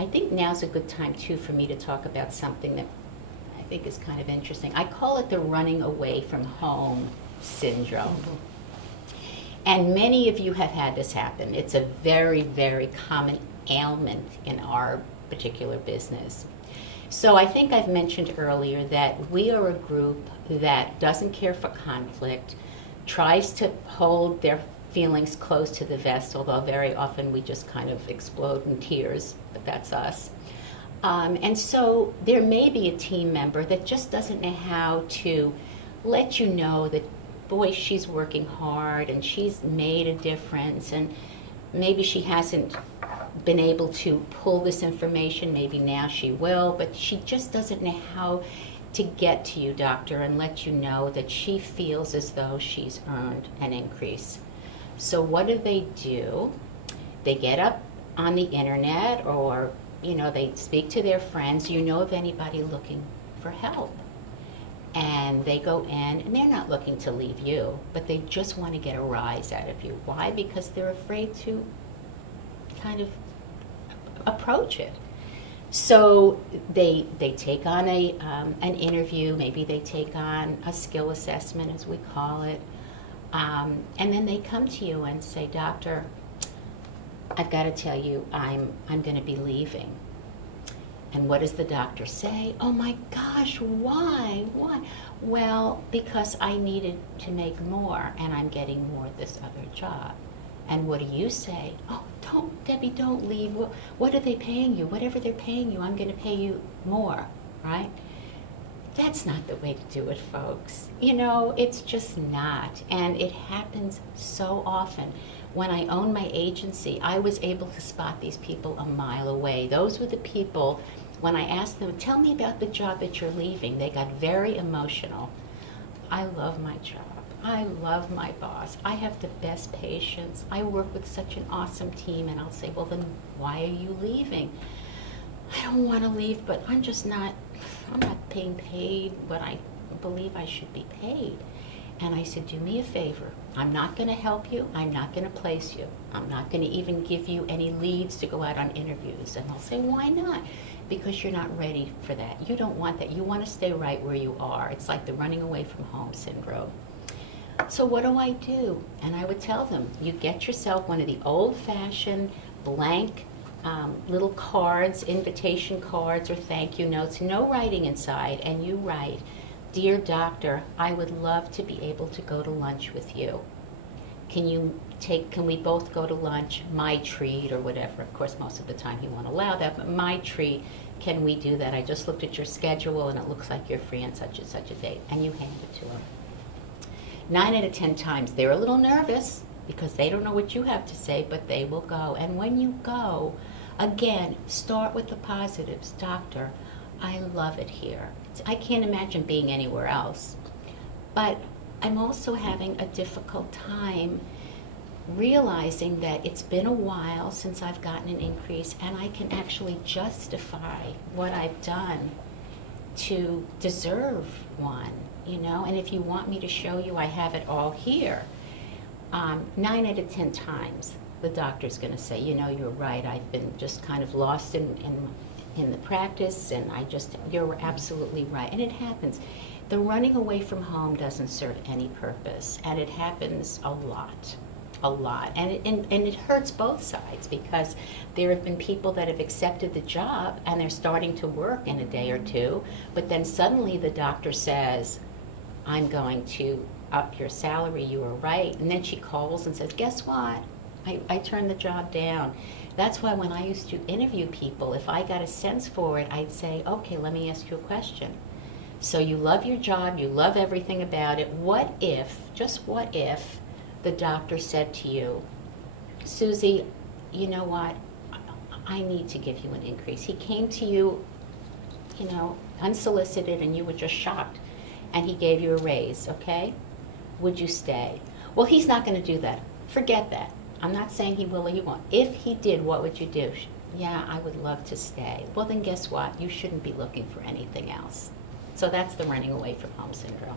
I think now's a good time too for me to talk about something that I think is kind of interesting. I call it the running away from home syndrome. And many of you have had this happen. It's a very, very common ailment in our particular business. So I think I've mentioned earlier that we are a group that doesn't care for conflict, tries to hold their feelings close to the vest, although very often we just kind of explode in tears, but that's us. And so there may be a team member that just doesn't know how to let you know that, boy, she's working hard and she's made a difference, and maybe she hasn't been able to pull this information, maybe now she will, but she just doesn't know how to get to you, doctor, and let you know that she feels as though she's earned an increase. So what do? They get up on the internet, or they speak to their friends. You know of anybody looking for help? And they go in, and they're not looking to leave you, but they just want to get a rise out of you. Why? Because they're afraid to kind of approach it. So they take on an interview, maybe they take on a skill assessment, as we call it, and then they come to you and say, doctor, I've got to tell you, I'm going to be leaving. And what does the doctor say? Oh my gosh, why? Well, because I needed to make more, and I'm getting more at this other job. And what do you say? Oh, Debbie, don't leave. What are they paying you? Whatever they're paying you, I'm going to pay you more, right? That's not the way to do it, folks. It's just not. And it happens so often. When I owned my agency, I was able to spot these people a mile away. Those were the people, when I asked them, tell me about the job that you're leaving, they got very emotional. I love my job. I love my boss. I have the best patients. I work with such an awesome team. And I'll say, well, then why are you leaving? I don't want to leave, but I'm not being paid what I believe I should be paid. And I said, do me a favor. I'm not going to help you. I'm not going to place you. I'm not going to even give you any leads to go out on interviews. And they'll say, why not? Because you're not ready for that. You don't want that. You want to stay right where you are. It's like the running away from home syndrome. So what do? And I would tell them, you get yourself one of the old-fashioned blank little cards, invitation cards or thank you notes, no writing inside, and you write, dear doctor, I would love to be able to go to lunch with you. Can we both go to lunch, my treat, or whatever. Of course, most of the time he won't allow that, but my treat, can we do that? I just looked at your schedule and it looks like you're free on such and such a date, and you hand it to him. 9 out of 10 times, they're a little nervous because they don't know what you have to say, but they will go. And when you go, again, start with the positives. Doctor, I love it here. I can't imagine being anywhere else. But I'm also having a difficult time realizing that it's been a while since I've gotten an increase, and I can actually justify what I've done to deserve one, And if you want me to show you, I have it all here. 9 out of 10 times, the doctor's going to say, you're right. I've been just kind of lost in the practice, and you're absolutely right. And it happens. The running away from home doesn't serve any purpose, and it happens a lot. And it hurts both sides, because there have been people that have accepted the job and they're starting to work in a day or two, but then suddenly the doctor says, I'm going to up your salary, you were right. And then she calls and says, guess what? I turned the job down. That's why when I used to interview people, if I got a sense for it, I'd say, okay, let me ask you a question. So you love your job, you love everything about it. What if, just what if, the doctor said to you, Susie, you know what? I need to give you an increase. He came to you, unsolicited, and you were just shocked, and he gave you a raise, okay? Would you stay? Well, he's not going to do that. Forget that. I'm not saying he will or he won't. If he did, what would you do? Yeah, I would love to stay. Well, then guess what? You shouldn't be looking for anything else. So that's the running away from home syndrome.